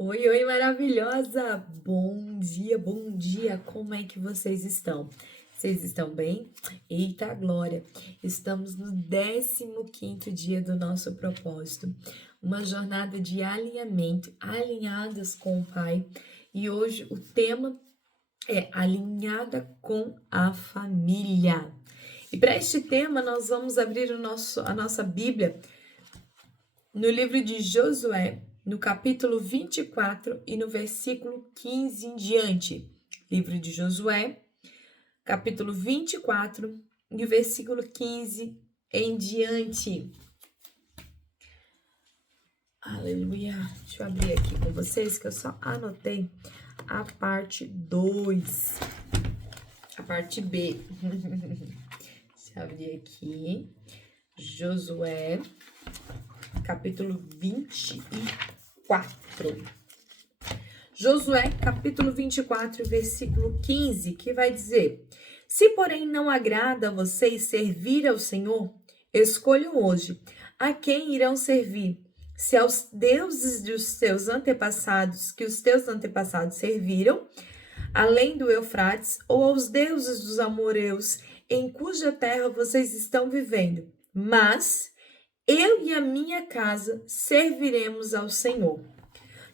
Oi, oi, maravilhosa! Bom dia, bom dia! Como é que vocês estão? Vocês estão bem? Eita glória! Estamos no 15º dia do nosso propósito, uma jornada de alinhamento, alinhadas com o Pai. E hoje o tema é alinhada com a família. E para este tema nós vamos abrir a nossa Bíblia no livro de Josué, no capítulo 24 e no versículo 15 em diante. Livro de Josué, capítulo 24 e o versículo 15 em diante. Aleluia! Deixa eu abrir aqui com vocês que eu só anotei a parte 2, a parte B. Deixa eu abrir aqui. Josué, capítulo 24. Josué, capítulo 24, versículo 15, que vai dizer: Se, porém, não agrada a vocês servir ao Senhor, escolham hoje a quem irão servir. Se aos deuses dos seus antepassados, que os teus antepassados serviram, além do Eufrates, ou aos deuses dos amorreus, em cuja terra vocês estão vivendo. Mas eu e a minha casa serviremos ao Senhor.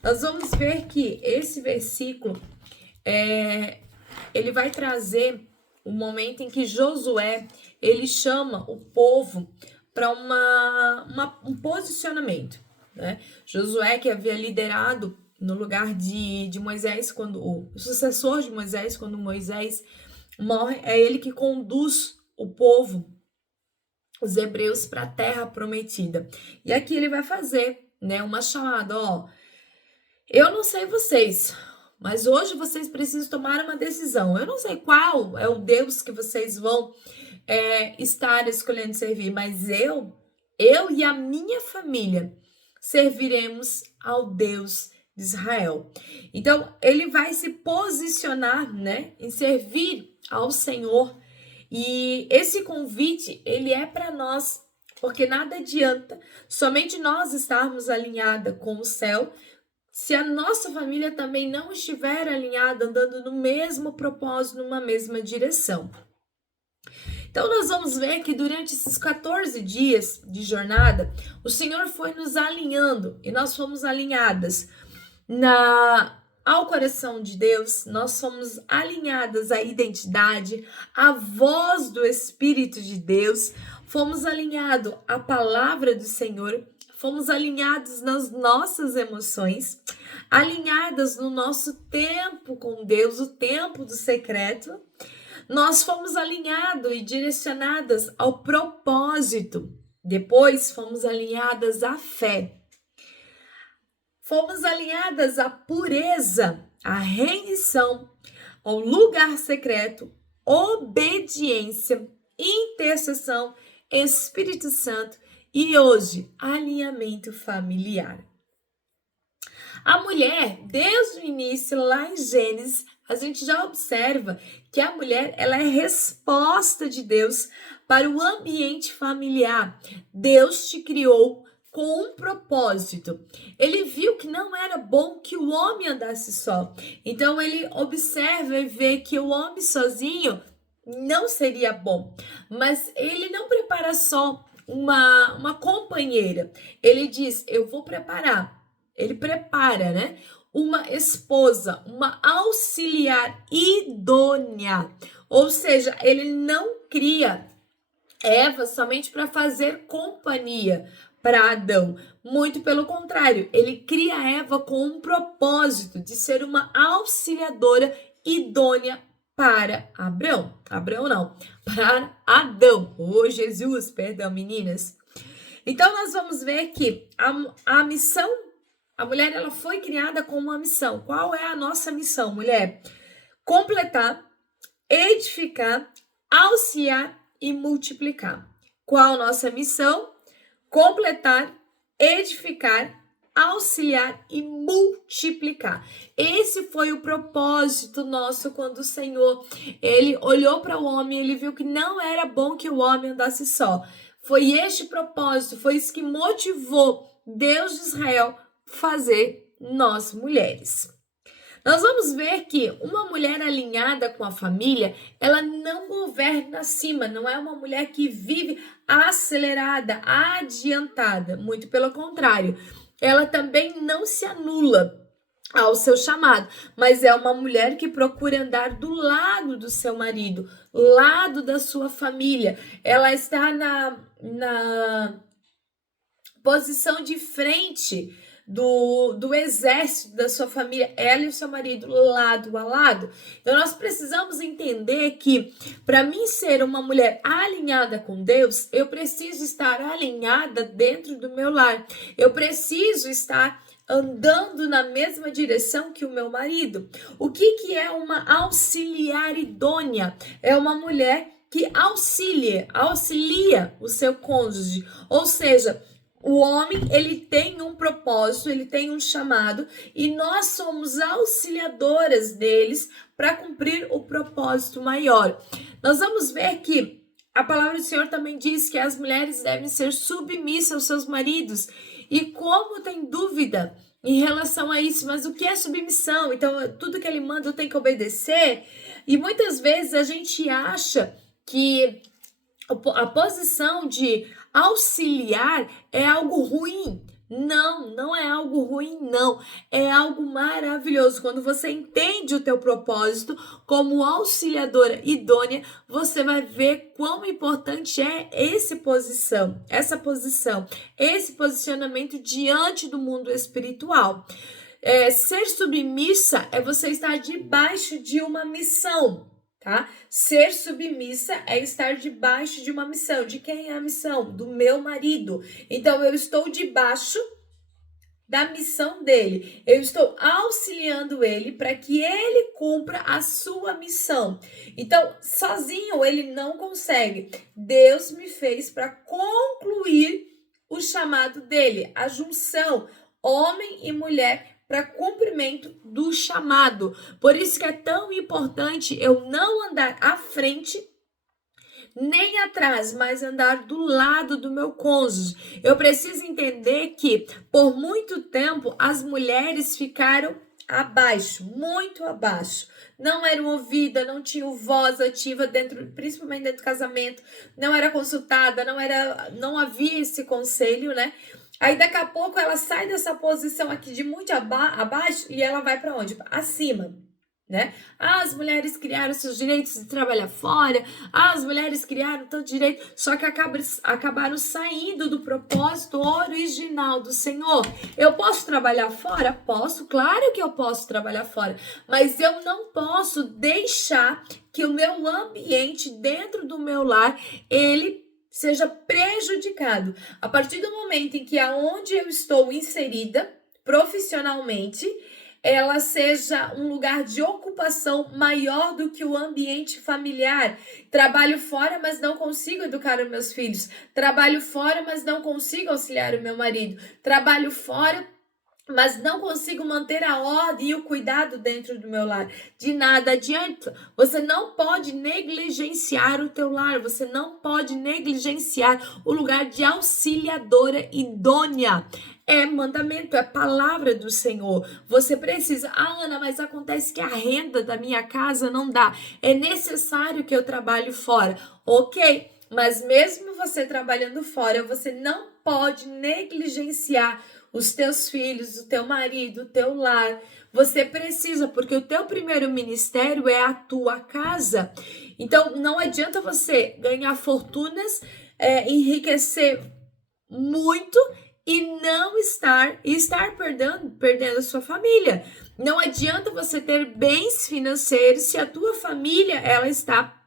Nós vamos ver que esse versículo, ele vai trazer um momento em que Josué, ele chama o povo para um posicionamento, né? Josué, que havia liderado no lugar de Moisés, quando o sucessor de Moisés, quando Moisés morre, é ele que conduz o povo, os hebreus, para a terra prometida. E aqui ele vai fazer, né, uma chamada, ó, eu não sei vocês, mas hoje vocês precisam tomar uma decisão. Eu não sei qual é o Deus que vocês vão estar escolhendo servir, mas eu e a minha família serviremos ao Deus de Israel. Então, ele vai se posicionar, né, em servir ao Senhor. E esse convite, ele é para nós, porque nada adianta somente nós estarmos alinhadas com o céu, se a nossa família também não estiver alinhada, andando no mesmo propósito, numa mesma direção. Então, nós vamos ver que durante esses 14 dias de jornada, o Senhor foi nos alinhando e nós fomos alinhadas ao coração de Deus, nós fomos alinhadas à identidade, à voz do Espírito de Deus, fomos alinhados à palavra do Senhor, fomos alinhados nas nossas emoções, alinhadas no nosso tempo com Deus, o tempo do secreto. Nós fomos alinhados e direcionadas ao propósito. Depois fomos alinhadas à fé. Fomos alinhadas à pureza, à rendição, ao lugar secreto, obediência, intercessão, Espírito Santo e hoje, alinhamento familiar. A mulher, desde o início, lá em Gênesis, a gente já observa que a mulher, ela é resposta de Deus para o ambiente familiar. Deus te criou com um propósito. Ele viu que não era bom que o homem andasse só. Então, ele observa e vê que o homem sozinho não seria bom. Mas ele não prepara só uma companheira. Ele diz, eu vou preparar. Ele prepara, né? Uma esposa, uma auxiliar idônea. Ou seja, ele não cria Eva somente para fazer companhia para Adão. Muito pelo contrário, ele cria Eva com um propósito de ser uma auxiliadora idônea para Abraão. Abraão não, para Adão. Oh, Jesus, perdão, meninas. Então, nós vamos ver que a missão, a mulher, ela foi criada com uma missão. Qual é a nossa missão, mulher? Completar, edificar, auxiliar e multiplicar. Qual a nossa missão? Completar, edificar, auxiliar e multiplicar. Esse foi o propósito nosso quando o Senhor, ele olhou para o homem, ele viu que não era bom que o homem andasse só. Foi este propósito, foi isso que motivou Deus de Israel fazer nós mulheres. Nós vamos ver que uma mulher alinhada com a família, ela não governa acima, não é uma mulher que vive acelerada, adiantada, muito pelo contrário. Ela também não se anula ao seu chamado, mas é uma mulher que procura andar do lado do seu marido, lado da sua família. Ela está na posição de frente do exército da sua família, ela e o seu marido lado a lado. Então nós precisamos entender que para mim ser uma mulher alinhada com Deus, eu preciso estar alinhada dentro do meu lar. Eu preciso estar andando na mesma direção que o meu marido. O que é uma auxiliar idônea? É uma mulher que auxilia o seu cônjuge, ou seja, o homem, ele tem um propósito, ele tem um chamado e nós somos auxiliadoras deles para cumprir o propósito maior. Nós vamos ver que a palavra do Senhor também diz que as mulheres devem ser submissas aos seus maridos. E como tem dúvida em relação a isso, mas o que é submissão? Então, tudo que ele manda eu tenho que obedecer. E muitas vezes a gente acha que a posição de auxiliar é algo ruim. Não é algo ruim, não. É algo maravilhoso. Quando você entende o teu propósito como auxiliadora idônea, você vai ver quão importante é essa posição, esse posicionamento diante do mundo espiritual. Ser submissa é você estar debaixo de uma missão. Tá? Ser submissa é estar debaixo de uma missão. De quem é a missão? Do meu marido. Então, eu estou debaixo da missão dele. Eu estou auxiliando ele para que ele cumpra a sua missão. Então, sozinho ele não consegue. Deus me fez para concluir o chamado dele, a junção, homem e mulher, para cumprimento do chamado. Por isso que é tão importante eu não andar à frente nem atrás, mas andar do lado do meu cônjuge. Eu preciso entender que por muito tempo as mulheres ficaram abaixo, muito abaixo. Não eram ouvidas, não tinham voz ativa dentro, principalmente dentro do casamento, não era consultada, não havia esse conselho, né? Aí daqui a pouco ela sai dessa posição aqui de muito abaixo e ela vai para onde? Acima, né? As mulheres criaram seus direitos de trabalhar fora, as mulheres criaram tanto direito, só que acabaram saindo do propósito original do Senhor. Eu posso trabalhar fora? Posso, claro que eu posso trabalhar fora, mas eu não posso deixar que o meu ambiente dentro do meu lar, ele seja prejudicado. A partir do momento em que aonde eu estou inserida profissionalmente, ela seja um lugar de ocupação maior do que o ambiente familiar. Trabalho fora, mas não consigo educar os meus filhos. Trabalho fora, mas não consigo auxiliar o meu marido. Trabalho fora, mas não consigo manter a ordem e o cuidado dentro do meu lar. De nada adianta. Você não pode negligenciar o teu lar. Você não pode negligenciar o lugar de auxiliadora idônea. É mandamento, é palavra do Senhor. Você precisa. Ana, mas acontece que a renda da minha casa não dá. É necessário que eu trabalhe fora. Ok, mas mesmo você trabalhando fora, você não pode negligenciar os teus filhos, o teu marido, o teu lar. Você precisa, porque o teu primeiro ministério é a tua casa. Então, não adianta você ganhar fortunas, enriquecer muito e não estar perdendo a sua família. Não adianta você ter bens financeiros se a tua família ela está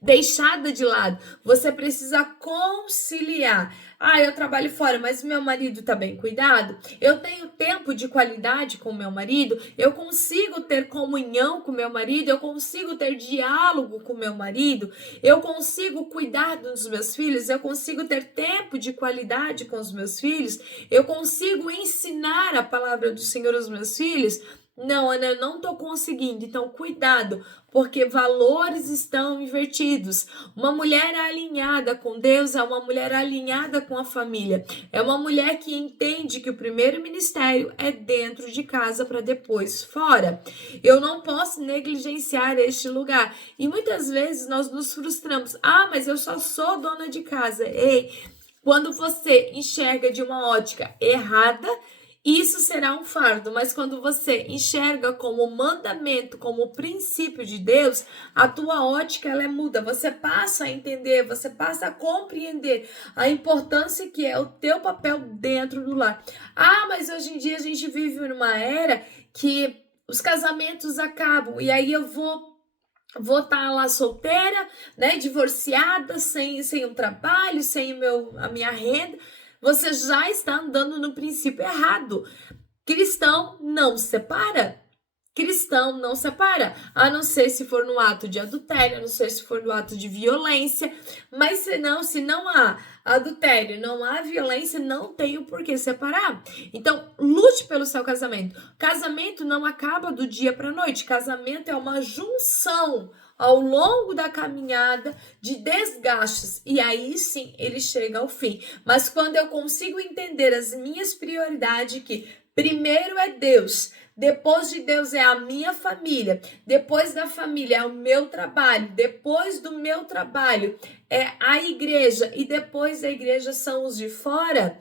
deixada de lado. Você precisa conciliar. Eu trabalho fora, mas meu marido tá bem cuidado. Eu tenho tempo de qualidade com meu marido. Eu consigo ter comunhão com meu marido. Eu consigo ter diálogo com meu marido. Eu consigo cuidar dos meus filhos. Eu consigo ter tempo de qualidade com os meus filhos. Eu consigo ensinar a palavra do Senhor aos meus filhos. Não, Ana, eu não estou conseguindo. Então, cuidado, porque valores estão invertidos. Uma mulher alinhada com Deus é uma mulher alinhada com a família. É uma mulher que entende que o primeiro ministério é dentro de casa para depois fora. Eu não posso negligenciar este lugar. E muitas vezes nós nos frustramos. Ah, mas eu só sou dona de casa. Ei, quando você enxerga de uma ótica errada, isso será um fardo, mas quando você enxerga como mandamento, como princípio de Deus, a tua ótica ela é muda. Você passa a entender, você passa a compreender a importância que é o teu papel dentro do lar. Ah, mas hoje em dia a gente vive numa era que os casamentos acabam e aí eu vou estar lá solteira, né, divorciada, sem um trabalho, sem a minha renda. Você já está andando no princípio errado. Cristão não separa. Cristão não separa, a não ser se for no ato de adultério, a não ser se for no ato de violência, mas se não há adultério, não há violência, não tem o porquê separar. Então, lute pelo seu casamento. Casamento não acaba do dia para a noite, casamento é uma junção ao longo da caminhada de desgastes, e aí sim ele chega ao fim. Mas quando eu consigo entender as minhas prioridades, que primeiro é Deus, depois de Deus é a minha família, depois da família é o meu trabalho, depois do meu trabalho é a igreja e depois da igreja são os de fora,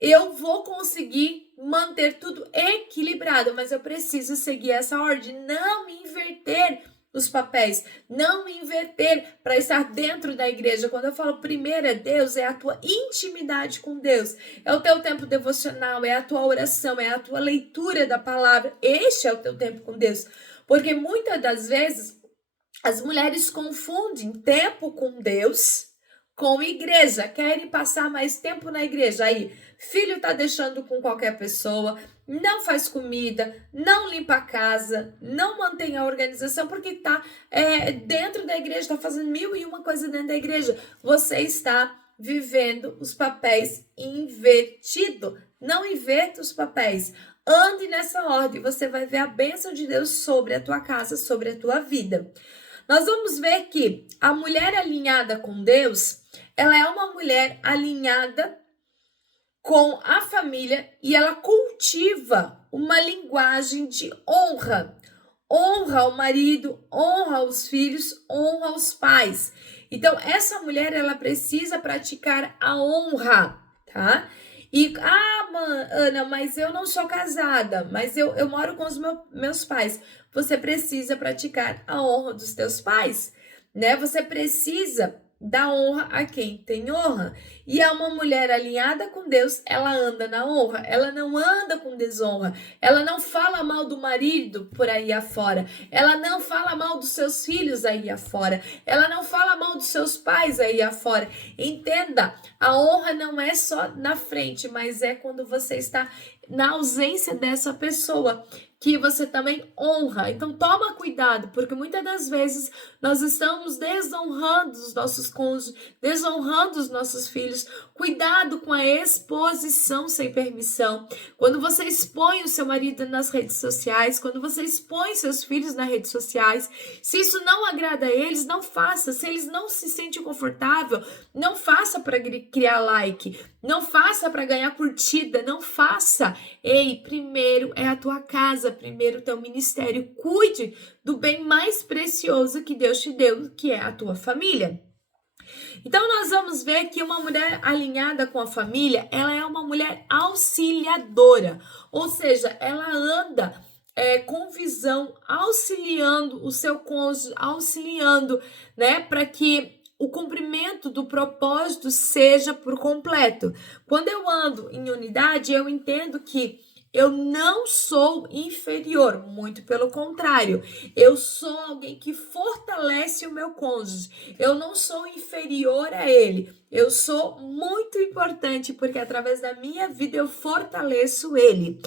eu vou conseguir manter tudo equilibrado, mas eu preciso seguir essa ordem, não inverter os papéis, não inverter para estar dentro da igreja. Quando eu falo primeiro é Deus, é a tua intimidade com Deus, é o teu tempo devocional, é a tua oração, é a tua leitura da palavra. Este é o teu tempo com Deus, porque muitas das vezes as mulheres confundem tempo com Deus com igreja, querem passar mais tempo na igreja. Aí, filho tá deixando com qualquer pessoa, não faz comida, não limpa a casa, não mantém a organização, porque tá dentro da igreja, tá fazendo 1001 coisa dentro da igreja. Você está vivendo os papéis invertido. Não inverta os papéis. Ande nessa ordem, você vai ver a bênção de Deus sobre a tua casa, sobre a tua vida. Nós vamos ver que a mulher alinhada com Deus, ela é uma mulher alinhada com a família e ela cultiva uma linguagem de honra. Honra ao marido, honra aos filhos, honra aos pais. Então, essa mulher, ela precisa praticar a honra, tá? E, Ana, mas eu não sou casada, mas eu moro com os meus pais. Você precisa praticar a honra dos teus pais, né? Você precisa dar honra a quem tem honra. E é uma mulher alinhada com Deus, ela anda na honra, ela não anda com desonra, ela não fala mal do marido por aí afora, ela não fala mal dos seus filhos aí afora, ela não fala mal dos seus pais aí afora. Entenda, a honra não é só na frente, mas é quando você está na ausência dessa pessoa, que você também honra. Então toma cuidado, porque muitas das vezes nós estamos desonrando os nossos cônjuges, desonrando os nossos filhos. Cuidado com a exposição sem permissão. Quando você expõe o seu marido nas redes sociais, quando você expõe seus filhos nas redes sociais, se isso não agrada a eles, não faça. Se eles não se sentem confortável, não faça para criar like, não faça para ganhar curtida, não faça. Ei, primeiro é a tua casa, primeiro o teu ministério. Cuide do bem mais precioso que Deus te deu, que é a tua família. Então, nós vamos ver que uma mulher alinhada com a família, ela é uma mulher auxiliadora, ou seja, ela anda com visão, auxiliando o seu cônjuge, auxiliando, né, para que o cumprimento do propósito seja por completo. Quando eu ando em unidade, eu entendo que eu não sou inferior, muito pelo contrário. Eu sou alguém que fortalece o meu cônjuge. Eu não sou inferior a ele. Eu sou muito importante porque através da minha vida eu fortaleço ele.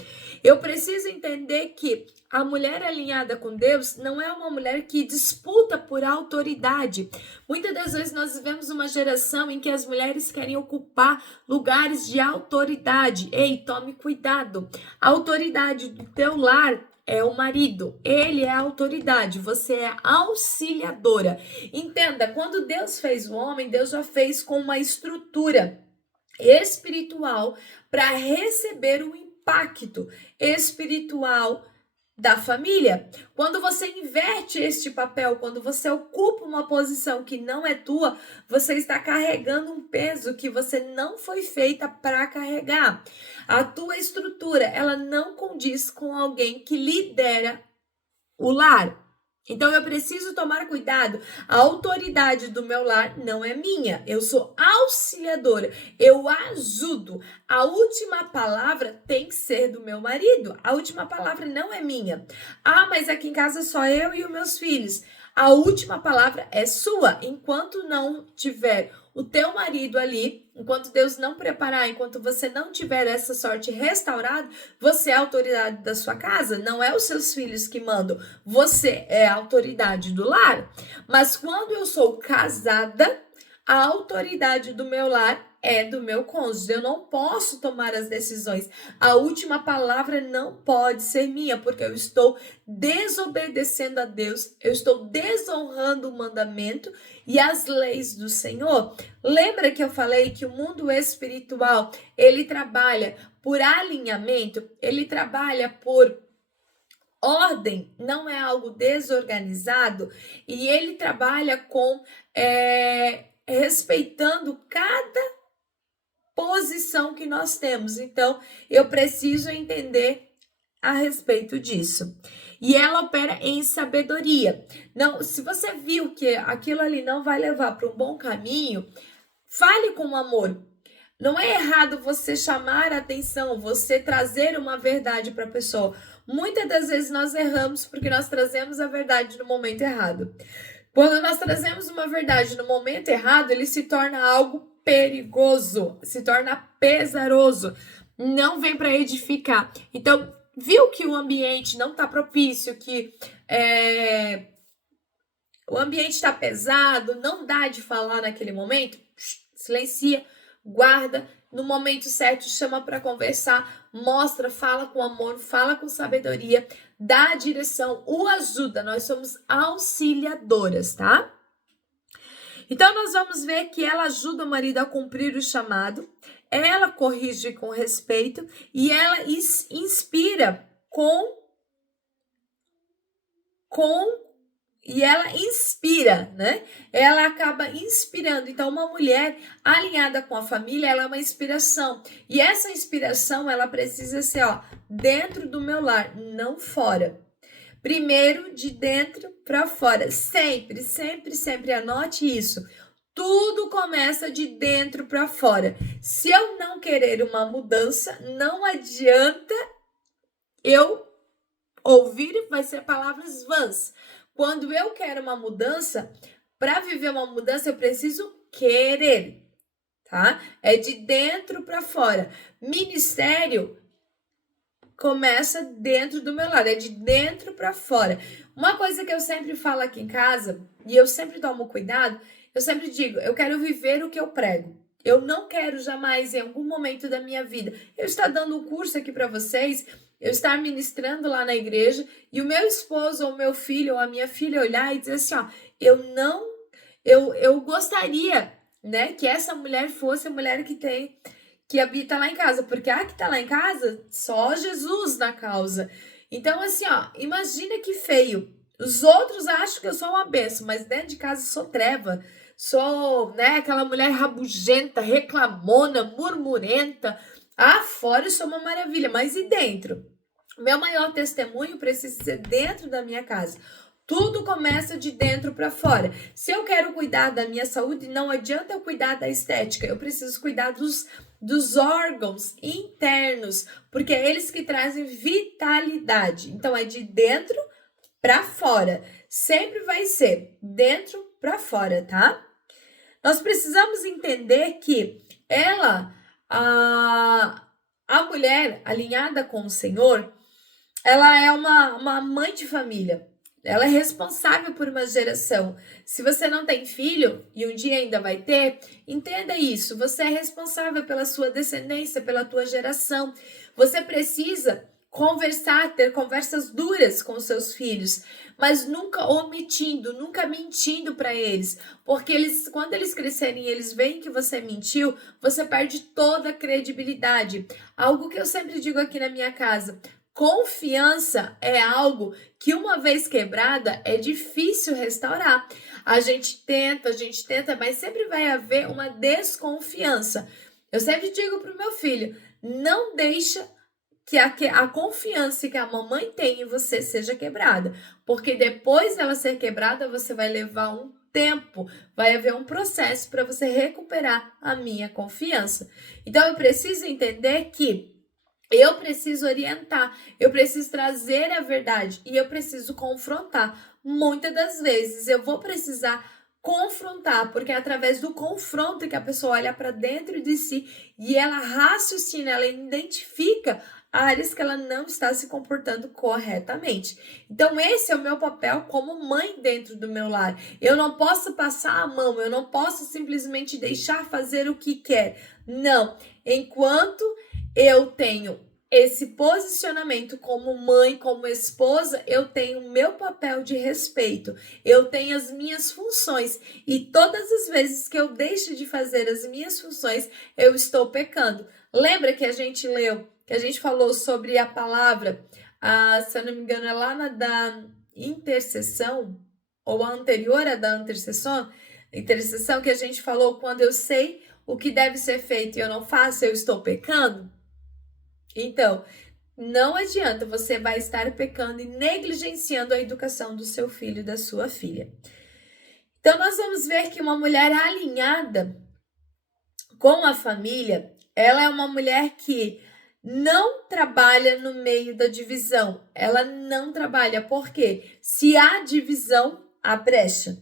Eu preciso entender que a mulher alinhada com Deus não é uma mulher que disputa por autoridade. Muitas das vezes nós vivemos uma geração em que as mulheres querem ocupar lugares de autoridade. Ei, tome cuidado. A autoridade do teu lar é o marido, ele é a autoridade, você é auxiliadora. Entenda, quando Deus fez o homem, Deus já fez com uma estrutura espiritual para receber o impacto espiritual da família. Quando você inverte este papel, quando você ocupa uma posição que não é tua, você está carregando um peso que você não foi feita para carregar. A tua estrutura, ela não condiz com alguém que lidera o lar. Então eu preciso tomar cuidado. A autoridade do meu lar não é minha. Eu sou auxiliadora. Eu ajudo. A última palavra tem que ser do meu marido. A última palavra não é minha. Ah, mas aqui em casa só eu e os meus filhos. A última palavra é sua. Enquanto não tiver o teu marido ali, enquanto Deus não preparar, enquanto você não tiver essa sorte restaurada, você é a autoridade da sua casa, não é os seus filhos que mandam, você é a autoridade do lar. Mas quando eu sou casada, a autoridade do meu lar é do meu cônjuge. Eu não posso tomar as decisões. A última palavra não pode ser minha, porque eu estou desobedecendo a Deus, eu estou desonrando o mandamento e as leis do Senhor. Lembra que eu falei que o mundo espiritual, ele trabalha por alinhamento, ele trabalha por ordem, não é algo desorganizado, e ele trabalha com respeitando cada posição que nós temos. Então, eu preciso entender a respeito disso. E ela opera em sabedoria. Não, se você viu que aquilo ali não vai levar para um bom caminho, fale com amor. Não é errado você chamar a atenção, você trazer uma verdade para a pessoa. Muitas das vezes nós erramos porque nós trazemos a verdade no momento errado. Quando nós trazemos uma verdade no momento errado, ele se torna algo perigoso, se torna pesaroso, não vem para edificar. Então, viu que o ambiente não está propício, que o ambiente está pesado, não dá de falar naquele momento, silencia, guarda, no momento certo chama para conversar, mostra, fala com amor, fala com sabedoria, dá a direção, o ajuda. Nós somos auxiliadoras, tá? Então, nós vamos ver que ela ajuda o marido a cumprir o chamado, ela corrige com respeito e ela inspira e ela inspira, né? Ela acaba inspirando. Então, uma mulher alinhada com a família, ela é uma inspiração. E essa inspiração, ela precisa ser, dentro do meu lar, não fora. Primeiro, de dentro para fora. Sempre, sempre, sempre anote isso. Tudo começa de dentro para fora. Se eu não querer uma mudança, não adianta eu ouvir, vai ser palavras vãs. Quando eu quero uma mudança, para viver uma mudança, eu preciso querer, tá? É de dentro para fora. Ministério começa dentro do meu lar, é de dentro para fora. Uma coisa que eu sempre falo aqui em casa, e eu sempre tomo cuidado, eu sempre digo, eu quero viver o que eu prego. Eu não quero jamais, em algum momento da minha vida, eu estar dando um curso aqui para vocês, eu estar ministrando lá na igreja, e o meu esposo, ou meu filho, ou a minha filha olhar e dizer assim, eu gostaria, né, que essa mulher fosse a mulher que habita lá em casa, porque a que tá lá em casa, só Jesus na causa. Então, assim, imagina que feio. Os outros acham que eu sou uma bênção, mas dentro de casa eu sou treva. Sou, né, aquela mulher rabugenta, reclamona, murmurenta. Fora eu sou uma maravilha, mas e dentro? Meu maior testemunho precisa ser dentro da minha casa. Tudo começa de dentro para fora. Se eu quero cuidar da minha saúde, não adianta eu cuidar da estética. Eu preciso cuidar dos órgãos internos, porque é eles que trazem vitalidade. Então, é de dentro para fora. Sempre vai ser dentro para fora, tá? Nós precisamos entender que a mulher alinhada com o Senhor, ela é uma mãe de família. Ela é responsável por uma geração. Se você não tem filho, e um dia ainda vai ter, entenda isso. Você é responsável pela sua descendência, pela tua geração. Você precisa conversar, ter conversas duras com seus filhos, mas nunca omitindo, nunca mentindo para eles, porque quando eles crescerem e eles veem que você mentiu, você perde toda a credibilidade. Algo que eu sempre digo aqui na minha casa: confiança é algo que, uma vez quebrada, é difícil restaurar. A gente tenta, mas sempre vai haver uma desconfiança. Eu sempre digo para o meu filho: não deixa que a confiança que a mamãe tem em você seja quebrada, porque depois dela ser quebrada, você vai levar um tempo, vai haver um processo para você recuperar a minha confiança. Então, eu preciso entender que eu preciso orientar, eu preciso trazer a verdade e eu preciso confrontar. Muitas das vezes eu vou precisar confrontar, porque é através do confronto que a pessoa olha para dentro de si e ela raciocina, ela identifica áreas que ela não está se comportando corretamente. Então, esse é o meu papel como mãe dentro do meu lar. Eu não posso passar a mão, eu não posso simplesmente deixar fazer o que quer. Não. Enquanto eu tenho esse posicionamento como mãe, como esposa, eu tenho o meu papel de respeito, eu tenho as minhas funções, e todas as vezes que eu deixo de fazer as minhas funções, eu estou pecando. Lembra que a gente leu, que a gente falou sobre a palavra, se eu não me engano, é lá na da intercessão, ou a anterior à da intercessão, que a gente falou: quando eu sei o que deve ser feito e eu não faço, eu estou pecando? Então, não adianta, você vai estar pecando e negligenciando a educação do seu filho e da sua filha. Então, nós vamos ver que uma mulher alinhada com a família, ela é uma mulher que não trabalha no meio da divisão. Ela não trabalha, porque se há divisão, há brecha.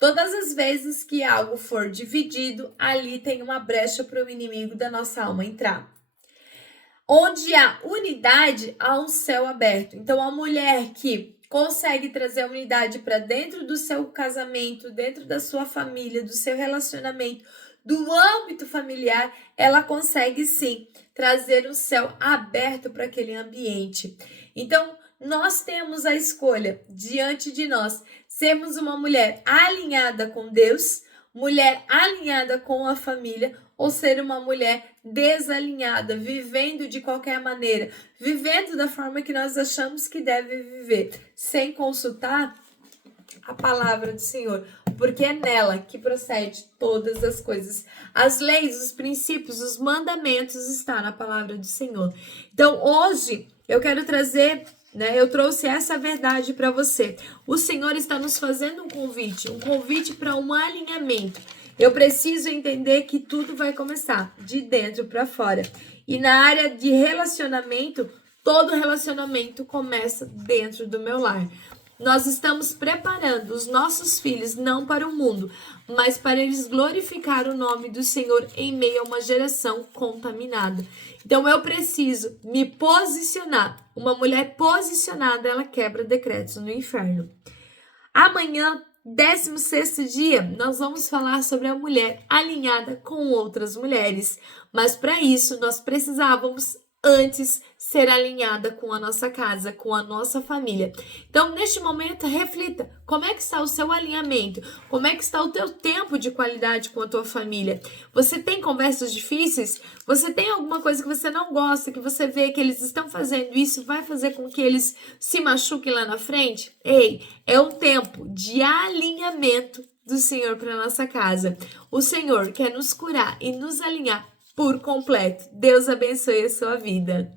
Todas as vezes que algo for dividido, ali tem uma brecha para o inimigo da nossa alma entrar. Onde há unidade, há um céu aberto. Então, a mulher que consegue trazer a unidade para dentro do seu casamento, dentro da sua família, do seu relacionamento, do âmbito familiar, ela consegue sim trazer um céu aberto para aquele ambiente. Então, nós temos a escolha diante de nós sermos uma mulher alinhada com Deus, mulher alinhada com a família, ou ser uma mulher desalinhada, vivendo de qualquer maneira, vivendo da forma que nós achamos que deve viver, sem consultar a palavra do Senhor, porque é nela que procede todas as coisas. As leis, os princípios, os mandamentos estão na palavra do Senhor. Então, hoje, eu quero trazer, eu trouxe essa verdade para você. O Senhor está nos fazendo um convite para um alinhamento. Eu preciso entender que tudo vai começar de dentro para fora. E na área de relacionamento, todo relacionamento começa dentro do meu lar. Nós estamos preparando os nossos filhos não para o mundo, mas para eles glorificar o nome do Senhor em meio a uma geração contaminada. Então eu preciso me posicionar. Uma mulher posicionada, ela quebra decretos no inferno. Amanhã, 16º dia, nós vamos falar sobre a mulher alinhada com outras mulheres. Mas para isso, nós precisávamos antes ser alinhada com a nossa casa, com a nossa família. Então, neste momento, reflita, como é que está o seu alinhamento? Como é que está o teu tempo de qualidade com a tua família? Você tem conversas difíceis? Você tem alguma coisa que você não gosta, que você vê que eles estão fazendo isso, vai fazer com que eles se machuquem lá na frente? Ei, é um tempo de alinhamento do Senhor para nossa casa. O Senhor quer nos curar e nos alinhar por completo. Deus abençoe a sua vida.